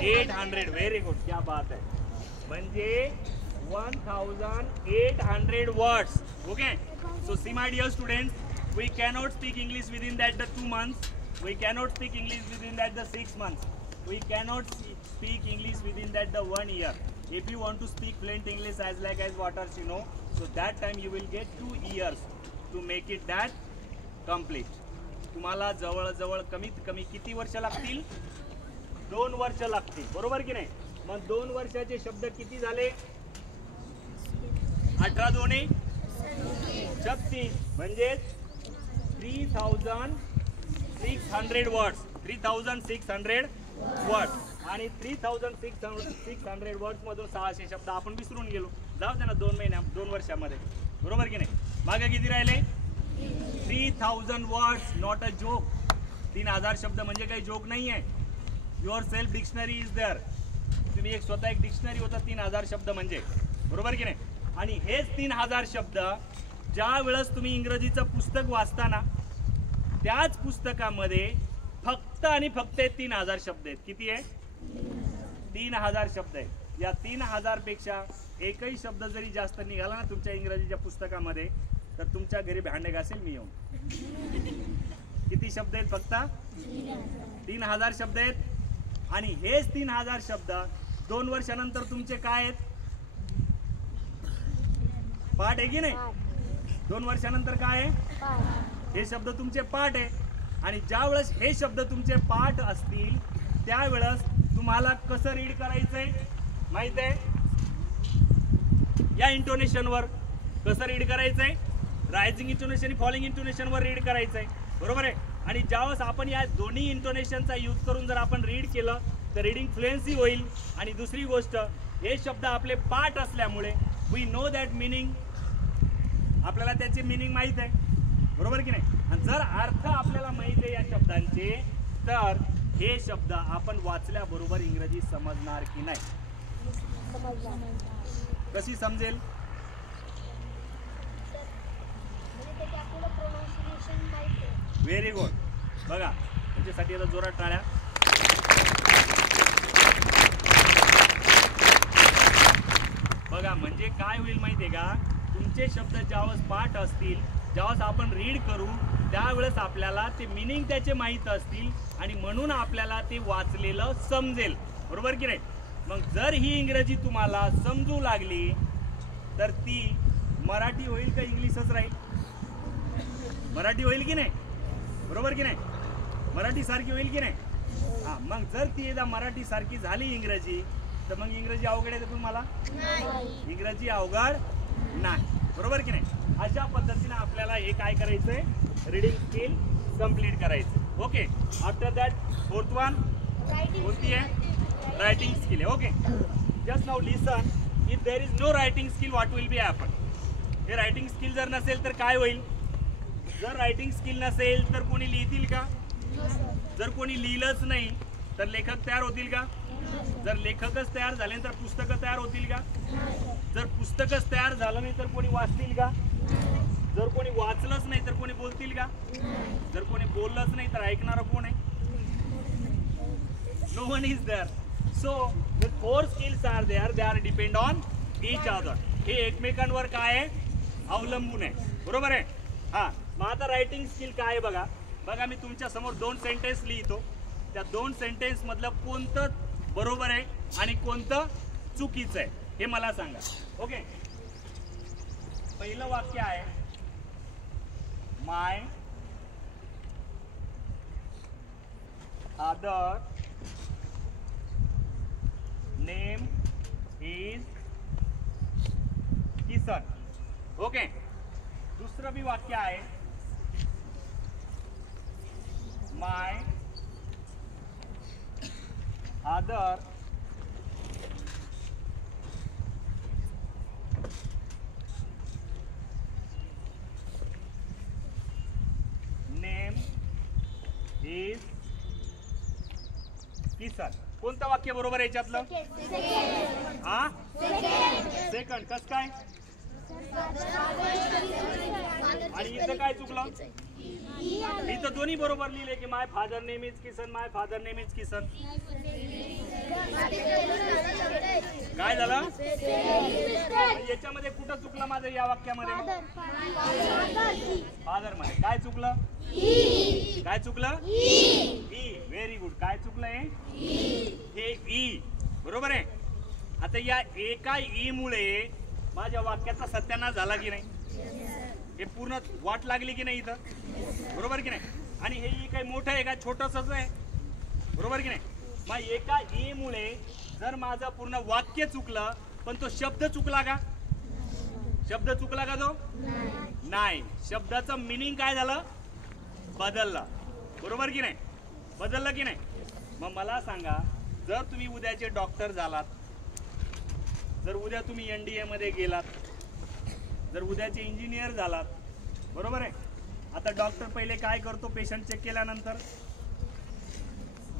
1800. व्हेरी गुड, क्या बात आहे. म्हणजे 1800 words. Okay, so see my dear students, we cannot speak English within that the 2 months. We cannot speak English within that the 6 months. We cannot speak English within that the 1 year. If you want to speak fluent English as like as what you know, so that time you will get 2 years to make it that complete. तुम्हाला जवळ कमीत कमी किती वर्ष लागतील? 2 वर्ष लागतील, बरोबर की नाही? मग 2 वर्षाचे शब्द किती झाले? 18 × 2 = 36. म्हणजे 3600 वर्ड्स. 3600 वर्ड्स. आणि 3600 वर्ड्स मधून 600 शब्द आपण विसरून गेलो. जाऊ द्या ना 2 वर्षामध्ये, बरोबर की नाही? मागे किती राहिले? 3000 वर्ड्स. Not a joke. 3000 शब्द म्हणजे काही जोक नाही आहे. Your self dictionary is there. तुम्ही स्वतः एक डिक्शनरी होता 3000 शब्द म्हणजे, बरोबर की नाही? आणि हेच 3000 शब्द ज्या वेळेस तुम्ही इंग्रजीचं पुस्तक वाचताना त्याच पुस्तकामध्ये फक्त आणि फक्त 3000 शब्द आहेत. किती आहे? 3000 शब्द आहेत. या 3000 पेक्षा एकही शब्द जरी जास्त निघाला ना तुमच्या इंग्रजीच्या पुस्तकामध्ये तर तुमच्या घरी भांडे घासेल मी येऊन. किती शब्द आहेत? फक्त 3000 शब्द आहेत. आणि हेच 3000 शब्द 2 वर्षानंतर तुमचे काय आहेत? पाठ आहे की नाही? 2 वर्षानंतर काय आहे? हे शब्द तुमचे पाठ आहे. आणि ज्या वेळेस हे शब्द तुमचे पाठ असतील त्यावेळेस तुम्हाला कसं रीड करायचंय माहित आहे? या इंटोनेशनवर कसं रीड करायचंय? रायझिंग इंटोनेशन आणि फॉलिंग इंटोनेशनवर रीड करायचंय, बरोबर आहे? आणि ज्यावेळेस आपण या दोन्ही इंटोनेशनचा यूज करून जर आपण रीड केलं तर रीडिंग फ्लुएन्सी होईल. आणि दुसरी गोष्ट, हे शब्द आपले पाठ असल्यामुळे वी नो दॅट मिनिंग, आपल्याला त्याचे मिनिंग माहित आहे, बरोबर की नाही? आणि जर अर्थ आपल्याला माहित आहे या शब्दांचे तर हे शब्द आपण वाचल्याबरोबर इंग्रजी समजणार की नाही? कशी समजेल? Very good. बघा त्याच्यासाठी आता जोरात टाळ्या. बघा म्हणजे काय होईल माहिती आहे का? तुमचे शब्द ज्यावेळेस पाठ असतील, ज्यावेळेस आपण रीड करू त्यावेळेस आपल्याला ते मिनिंग त्याचे माहीत असतील आणि म्हणून आपल्याला ते वाचलेलं समजेल, बरोबर की नाही? मग जर ही इंग्रजी तुम्हाला समजू लागली तर ती मराठी होईल का इंग्लिशच राहील? मराठी होईल की नाही? बरोबर की नाही? मराठी सारखी होईल की नाही? हा, मग जर ती एकदा मराठी सारखी झाली इंग्रजी तर मग इंग्रजी अवघड आहे तुम्हाला? इंग्रजी अवघड नाही, बरोबर की नाही? अशा पद्धतीने आपल्याला हे काय करायचंय? रीडिंग स्किल कंप्लीट करायचं. Okay, after that fourth one कोणती आहे? रायटिंग स्किल आहे. Okay, just now listen, if there is no writing skill what will be happen. हे रायटिंग स्किल जर नसेल तर काय होईल? जर रायटिंग स्किल नसेल तर कोणी लिहितील का? जर कोणी लिहिलंच नाही तर लेखक तयार होतील का? जर लेखकच तयार झाले तर पुस्तकं तयार होतील का? जर पुस्तकच तयार झालं नाही तर कोणी वाचतील का? जर कोणी वाचलंच नाही तर कोणी बोलतील का? जर कोणी बोललंच नाही तर ऐकणारं कोण आहे? No one is there. So the four skills are there, they are depend on each other. हे एकमेकांवर काय आहे? अवलंबून आहे. बरोबर आहे? हा, मग आता रायटिंग स्किल काय आहे बघा. बघा, मी तुमच्या समोर 2 सेंटेन्स लिहितो. त्या 2 सेंटेन्स मधलं कोणतं बरोबर आहे आणि कोणतं चुकीचं आहे हे मला सांगा. ओके, पहिलं वाक्य आहे, my father name is Kisan. Okay, दुसरं बी वाक्य आहे, my father name is Kisan. कोणतं वाक्य बरोबर आहे याच्यातलं? हा, सेकंड. कस काय? आणि इथं काय चुकलं? इथं दोन्ही बरोबर लिहिले की my father name is Kisan, my father name is Kisan. काय झालं? याच्यामध्ये कुठं चुकलं माझं या वाक्यामध्ये? फादर मध्ये काय चुकलं? काय चुकलं? ई. Very good. काय चुकलं? हे ई. बरोबर आहे. आता या एका ई मुळे माझ्या वाक्याचा सत्यानाश झाला की नाही? हे पूर्ण वाट लागली की नाही इथं? बरोबर की नाही? आणि हे ई काही मोठं आहे का? छोटंसंच आहे. बरोबर की नाही? मग एका ई मुळे जर माझं पूर्ण वाक्य चुकलं पण तो शब्द चुकला का? शब्द चुकला का तो? नाही. शब्दाचं मिनिंग काय झालं? बदललं. बरोबर की नाही? बदललं की नाही? मग मला सांगा, जर तुम्ही उद्याचे डॉक्टर झालात, जर उद्या तुम्ही NDA मध्ये गेलात, जर उद्याचे इंजिनियर झालात, बरोबर आहे? आता डॉक्टर पहिले काय करतो? पेशंट चेक केल्यानंतर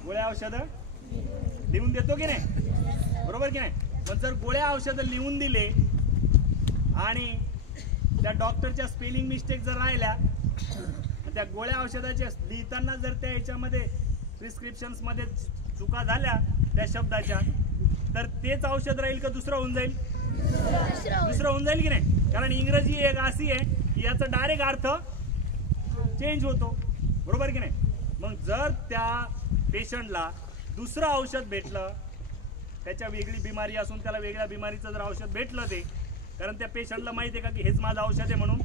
गोळ्या औषधं लिहून देतो की नाही? बरोबर की नाही? पण जर गोळ्या औषधं लिहून दिले आणि त्या डॉक्टरच्या स्पेलिंग मिस्टेक जर राहिल्या, त्या गोळ्या औषधाच्या लिहिताना जर त्या याच्यामध्ये प्रिस्क्रिप्शन्स मध्ये चुका झाल्या त्या शब्दाच्या, तर तेच औषध राहील का दुसरं होऊन जाईल? दुसरं होऊन जाईल की नाही? कारण इंग्रजी एक अशी आहे की याचा डायरेक्ट अर्थ चेंज होतो. बरोबर की नाही? मग जर त्या पेशंटला दुसरं औषध भेटलं, त्याच्या वेगळी बिमारी असून त्याला वेगळ्या बिमारीचं जर औषध भेटलं, ते कारण त्या पेशंटला माहिती आहे का की हेच माझं औषध आहे म्हणून?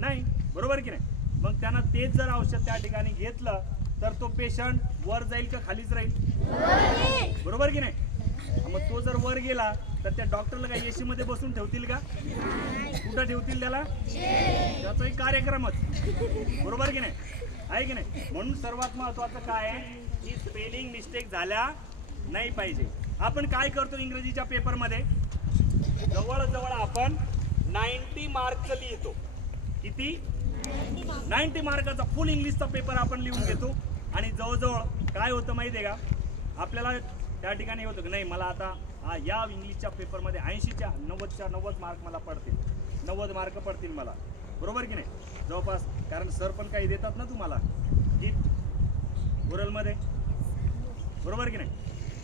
नाही. बरोबर की नाही? मग त्यानं तेच जर औषध त्या ठिकाणी घेतलं तर तो पेशंट वर जाईल का खालीच राहील? बरोबर की नाही? मग तो जर वर गेला तर त्या डॉक्टरला काय एसी मध्ये बसून ठेवतील का? कुठं ठेवतील त्याला? त्याचा एक कार्यक्रमच. बरोबर की नाही? आहे की नाही? म्हणून सर्वात महत्वाचं काय आहे की स्पेलिंग मिस्टेक झाल्या नाही पाहिजे. आपण काय करतो इंग्रजीच्या पेपरमध्ये? जवळजवळ आपण 90 मार्कचं लिहितो. किती? 90 मार्काचा फुल इंग्लिशचा पेपर आपण लिहून घेतो. आणि जवळजवळ काय होतं माहिती आहे का? आपल्याला त्या ठिकाणी होतं की नाही, मला आता या इंग्लिशच्या पेपरमध्ये 80च्या 90 मार्क मला पडतील, 90 मार्क पडतील मला. बरोबर की नाही? जवळपास, कारण सर पण काही देतात ना तुम्हाला ओरलमध्ये. बरोबर की नाही?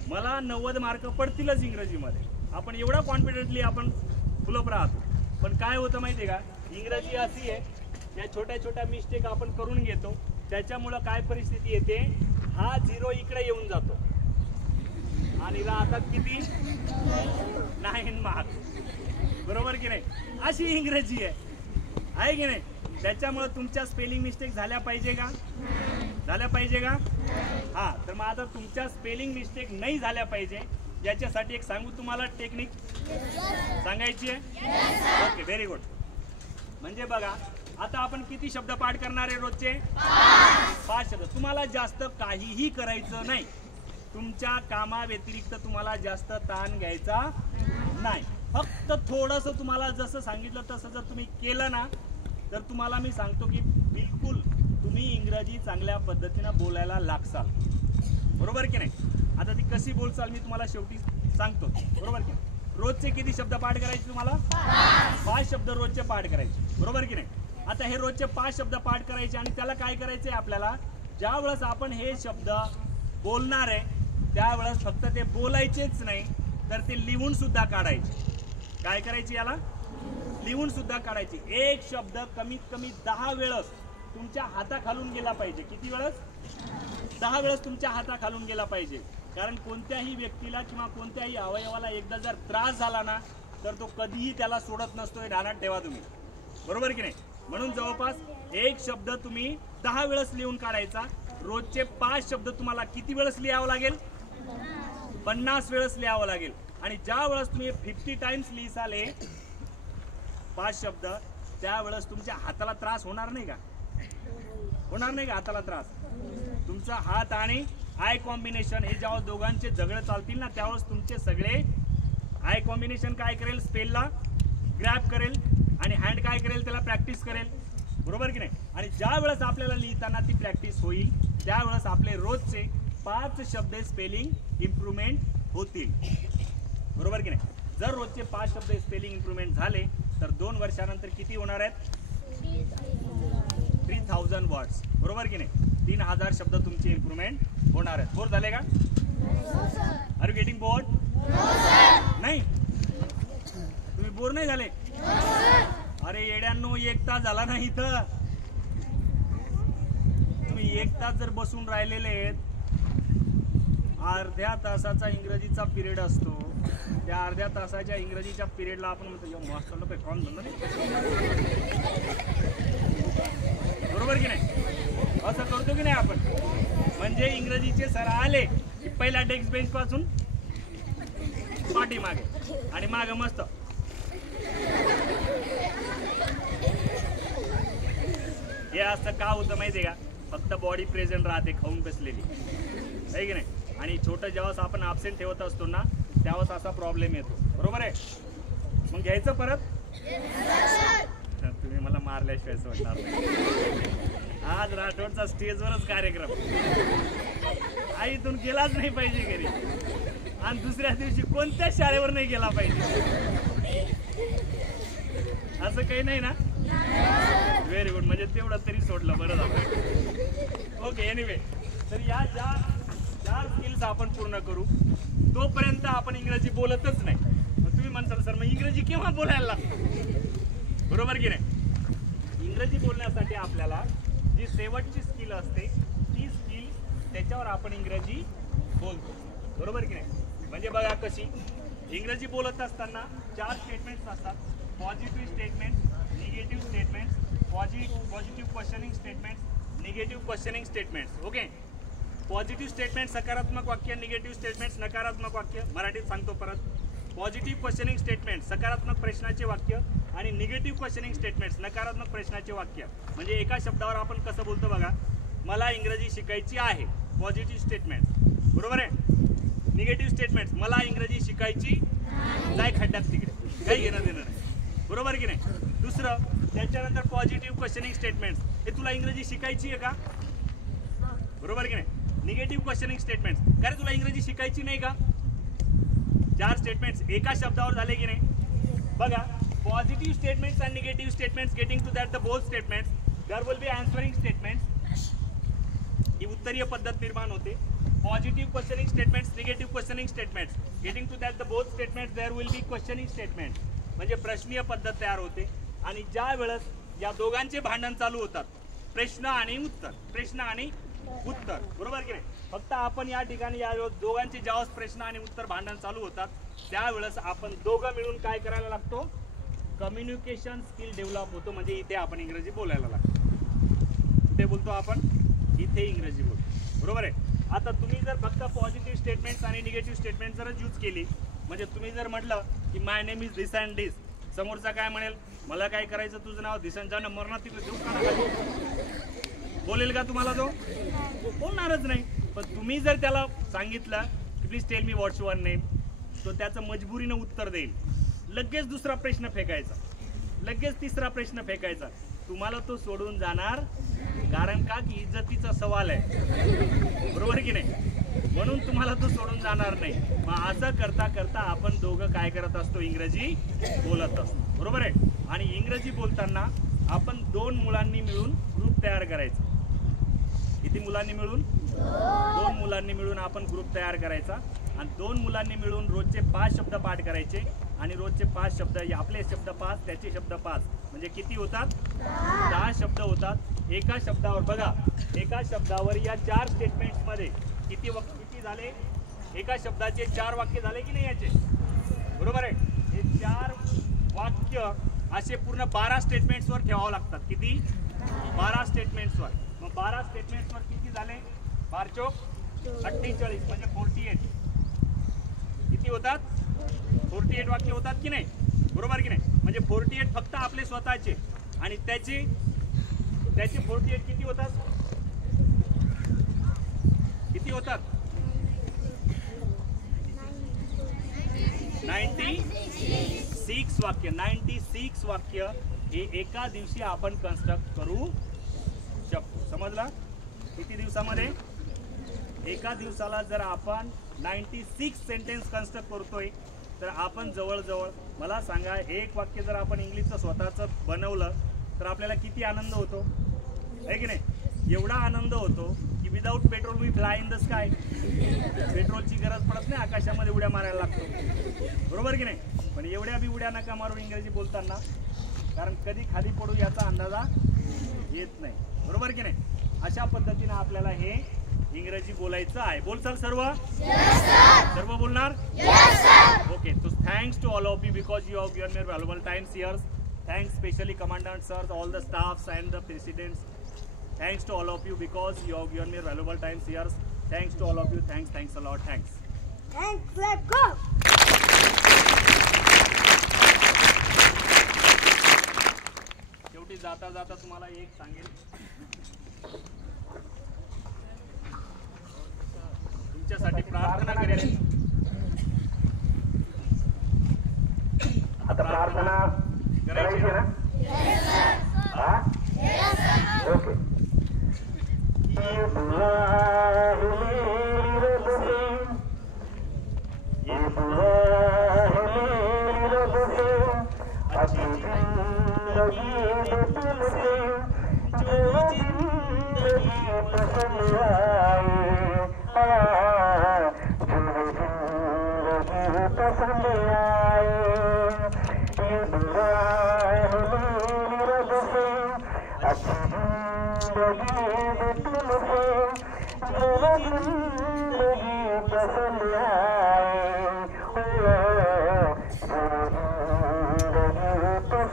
मला 90 मार्क पडतीलच इंग्रजीमध्ये. आपण एवढा कॉन्फिडेंटली आपण फुलप राहतो. पण काय होतं माहिती आहे का? इंग्रजी अशी आहे, या छोट्या छोट्या मिस्टेक आपण करून घेतो. त्याच्यामुळं काय परिस्थिती येते? हा 0 इकडे येऊन जातो आणि राहतात किती? 9 मार्क. बरोबर की नाही? अशी इंग्रजी आहे की नाही? त्याच्यामुळे तुमच्या स्पेलिंग मिस्टेक झाल्या पाहिजे का? झाल्या पाहिजे का? हा, तर मग आता तुमच्या स्पेलिंग मिस्टेक नाही झाल्या पाहिजे याच्यासाठी एक सांगू तुम्हाला टेक्निक सांगायची आहे. Okay, very good. म्हणजे बघा, आता आपण किती शब्द पाठ करणार आहे रोजचे? 5 शब्द. तुम्हाला जास्त काहीही करायचं नाही. तुमच्या कामा व्यतिरिक्त तुम्हाला जास्त ताण घ्यायचा नाही. फक्त थोडंसं तुम्हाला जसं सांगितलं तसं जर तुम्ही केलं ना तर तुम्हाला मी सांगतो की बिलकुल तुम्ही इंग्रजी चांगल्या पद्धतीनं बोलायला लागसाल. बरोबर की नाही? आता ती कशी बोलचाल मी तुम्हाला शेवटी सांगतो. बरोबर की नाही? रोजचे किती शब्द पाठ करायचे तुम्हाला? 5 शब्द रोजचे पाठ करायचे. बरोबर की नाही? आता हे रोजचे 5 शब्द पाठ करायचे आणि त्याला काय करायचे आपल्याला? ज्या वेळेस आपण हे शब्द बोलणार आहे त्यावेळेस फक्त ते बोलायचेच नाही तर ते लिहून सुद्धा काढायचे. काय करायचे? याला लिहून सुद्धा काढायचे. एक शब्द कमीत कमी 10 वेळेस तुमच्या हाताखालून गेला पाहिजे. किती वेळेस? 10 वेळेस तुमच्या हाताखालून गेला पाहिजे. कारण कोणत्याही व्यक्तीला किंवा कोणत्याही अवयवाला एकदा जर त्रास झाला ना तर तो कधीही त्याला सोडत नसतो. हे ध्यानात ठेवा तुम्ही. बरोबर की नाही? म्हणून जवळपास एक शब्द तुम्ही 10 वेळेस लिहून काढायचा. रोजचे 5 शब्द तुम्हाला किती वेळेस लिहावं लागेल? 50 वेळेस लिहावं लागेल. आणि ज्या वेळेस तुम्ही 50 टाइम्स लिहिसाले 5 शब्द त्यावेळेस तुमच्या हाताला त्रास होणार नाही का? होणार नाही का हाताला त्रास? तुमचा हात आणि आय कॉम्बिनेशन हे जेव्हा दोघांचे झगडे चालतील ना त्यावेळेस तुमचे सगळे आय कॉम्बिनेशन काय करेल? स्पेलला ग्रॅब करेल आणि हँड काय करेल? त्याला प्रॅक्टिस करेल. बरोबर की नाही? आणि ज्या वेळेस आपल्याला लिहिताना ती प्रॅक्टिस होईल त्यावेळेस आपले रोजचे 5 शब्द स्पेलिंग इम्प्रूव्हमेंट होतील. बरोबर की नाही? जर रोजचे 5 शब्द स्पेलिंग इम्प्रूव्हमेंट झाले तर 2 वर्षानंतर किती होणार आहेत? 3000 वर्ड्स. बरोबर की नाही? 3000 शब्द तुमचे इम्प्रूव्हमेंट होणार आहेत. बोर झाले का? Are you getting bored? नाही? तुम्ही बोर नाही झाले? अरे येड्यांनो 1 तास झाला ना इथं. तुम्ही 1 तास जर बसून राहिलेले आहेत. अर्ध्या तासाचा इंग्रजीचा पिरियड असतो. त्या अर्ध्या तासाच्या इंग्रजीच्या पिरियडला आपण म्हणतो मस्त लोक कॉम झालं नाही. बरोबर की नाही? असं करतो की नाही आपण? म्हणजे इंग्रजीचे सर आले की पहिला डेस्क बेंच पासून पाठी मागे आणि मागे मस्त हे असं का होतं माहितीये का? फक्त बॉडी प्रेझेंट राहते खाऊन बसलेली आहे की नाही? आणि छोटं जेव्हा आपण ॲब्सेंट ठेवत असतो ना त्यावेळेस असा प्रॉब्लेम येतो. बरोबर आहे? मग घ्यायचं परत. तुम्ही मला मारल्याशिवाय सोडणार नाही. आज राठोडचा स्टेजवरच कार्यक्रम. आईतून गेलाच नाही पाहिजे घरी आणि दुसऱ्या दिवशी कोणत्याच शाळेवर नाही गेला पाहिजे. असं काही नाही ना? Very good. म्हणजे तेवढं तरी सोडलं. बरं झालं. ओके. एनिवे तर या ज्या स्किल्स आपण पूर्ण करू तोपर्यंत आपण इंग्रजी बोलतच नाही. मग तुम्ही म्हणताल सर मग इंग्रजी केव्हा बोलायला लागतो? बरोबर की नाही? इंग्रजी बोलण्यासाठी आपल्याला जी शेवटची स्किल असते ती स्किल त्याच्यावर आपण इंग्रजी बोलतो. बरोबर की नाही? म्हणजे बघा कशी इंग्रजी बोलत असताना 4 स्टेटमेंट्स असतात. Positive statements, negative statements, positive questioning statements, negative questioning statements. Okay. Positive statement सकारात्मक वाक्य, निगेटिव्ह स्टेटमेंट्स नकारात्मक वाक्य. मराठीत सांगतो परत. पॉझिटिव्ह क्वेश्चनिंग स्टेटमेंट सकारात्मक प्रश्नाचे वाक्य आणि निगेटिव्ह क्वेश्चनिंग स्टेटमेंट्स नकारात्मक प्रश्नाचे वाक्य. म्हणजे एका शब्दावर आपण कसं बोलतो बघा. मला इंग्रजी शिकायची आहे. Positive statement. बरोबर आहे? निगेटिव्ह स्टेटमेंट्स मला इंग्रजी शिकायची जाय खड्ड्यात तिकडे. काही घेणं देणं नाही. बरोबर की नाही? दुसरं त्याच्यानंतर पॉझिटिव्ह क्वेश्चनिंग स्टेटमेंट्स. हे तुला इंग्रजी शिकायची आहे का? बरोबर की नाही? Negative questioning statements. का रे तुला इंग्रजी शिकायची नाही का? 4 स्टेटमेंट्स एका शब्दावर झाले की नाही? बघा. पॉझिटिव्ह स्टेटमेंट्स आणि negative statements getting to that the both statements there will be answering statements. ही उत्तरीय पद्धत निर्माण होते. Positive questioning statements, negative questioning statements getting to that the both statements there will be questioning statements. म्हणजे प्रश्नीय पद्धत तयार होते. आणि ज्या वेळेस या दोघांचे भांडण चालू होतात प्रश्न आणि उत्तर, प्रश्न आणि उत्तर. बरोबर की नाही? फक्त आपण या ठिकाणी या दोघांचे जेव्हा प्रश्न आणि उत्तर भांडण चालू होतात त्यावेळेस आपण दोघं मिळून काय करायला लागतो? कम्युनिकेशन स्किल डेव्हलप होतो. म्हणजे इथे आपण इंग्रजी बोलायला लागतो. कुठे बोलतो आपण? इथे इंग्रजी बोलतो. बरोबर आहे? आता तुम्ही जर फक्त पॉझिटिव्ह स्टेटमेंट्स आणि निगेटिव्ह स्टेटमेंट जर यूज केली म्हणजे तुम्ही जर म्हटलं की माय नेम इज दिस अँड दिस समोरचा काय म्हणेल, मला काय करायचं, तुझं नाव दिसांचा नंबर ना तिकडे देऊ का, बोलेल का तुम्हाला? तो बोलणारच नाही. पण तुम्ही जर त्याला सांगितलं की please tell me what's your name, तो त्याचं मजबुरीनं उत्तर देईल. लगेच दुसरा प्रश्न फेकायचा, लगेच तिसरा प्रश्न फेकायचा. तुम्हाला तो सोडून जाणार, कारण का की इज्जतीचा सवाल आहे, बरोबर की नाही? म्हणून तुम्हाला तो सोडून जाणार नाही. मग असं करता करता आपण दोघं काय करत असतो, इंग्रजी बोलत असतो, बरोबर आहे? आणि इंग्रजी बोलताना आपण 2 मुलांनी मिळून ग्रुप तयार करायचा. किती मुलांनी मिळून? 2 मुलांनी मिळून आपण ग्रुप तयार करायचा. आणि 2 मुलांनी मिळून रोजचे 5 शब्द पाठ करायचे. आणि रोजचे 5 शब्द, आपले शब्द 5, त्याचे शब्द 5, म्हणजे किती होतात? 10 शब्द होतात. एका शब्दावर बघा, एका शब्दावर या 4 स्टेटमेंट्समध्ये किती झाले? एका शब्दाचे 4 वाक्य झाले की नाही याचे, बरोबर आहे? हे 4 वाक्य असे पूर्ण 12 स्टेटमेंट्सवर ठेवावं लागतात. किती? 12 स्टेटमेंट्सवर. मग 12 स्टेटमेंट्सवर किती झाले? 12 चौक 48, म्हणजे 48. किती होतात? 48 वाक्य होतात की नाही, बरोबर की नाही? म्हणजे 48 फक्त आपले स्वतःचे. आणि त्याचे 48 किती होतात? किती होतात? 96 वाक्य. 96 वाक्य हे एका दिवशी आपण कन्स्ट्रक्ट करू शकतो. समजला? किती दिवसामध्ये? एका दिवसाला जर आपण 96 सेंटेन्स कन्स्ट्रक्ट करतोय, तर आपण जवळजवळ, मला सांगा, एक वाक्य जर आपण इंग्लिशचं स्वतःचं बनवलं तर आपल्याला किती आनंद होतो, आहे की नाही? एवढा आनंद होतो की without petrol we fly in the sky. पेट्रोलची गरज पडत नाही, आकाशामध्ये उड्या मारायला लागतो, बरोबर की नाही? पण एवढ्या बी उड्या नका मारून इंग्रजी बोलताना, कारण कधी खाली पडू याचा अंदाजा येत नाही, बरोबर की नाही? अशा पद्धतीने आपल्याला हे इंग्रजी बोलायचं आहे. बोलचाल सर्व? सर्व बोलणार? ओके. तो thanks to all of you because you have given me valuable times here. Thanks specially commandant sirs, all the staffs and the presidents. Thanks to all of you because you have given me valuable times here. Thanks to all of you. Thanks a lot. Thanks. Let's go. शेवटी जाता जाता तुम्हाला एक सांगेल, तुमच्यासाठी प्रार्थना करेल. आता प्रार्थना करायची ना? हा? ओके. ये दुआ है मेरी रब से, ये दुआ है मेरी रब से, अच्छी जिंदगी दो तुमसे, जो जिंदगी पसंद आए, जो जिंदगी पसंद आए. ये दुआ है मेरी रब से, अच्छी जिंदगी दो तुमसे, जो जिंदगी पसंद आए, जो जिंदगी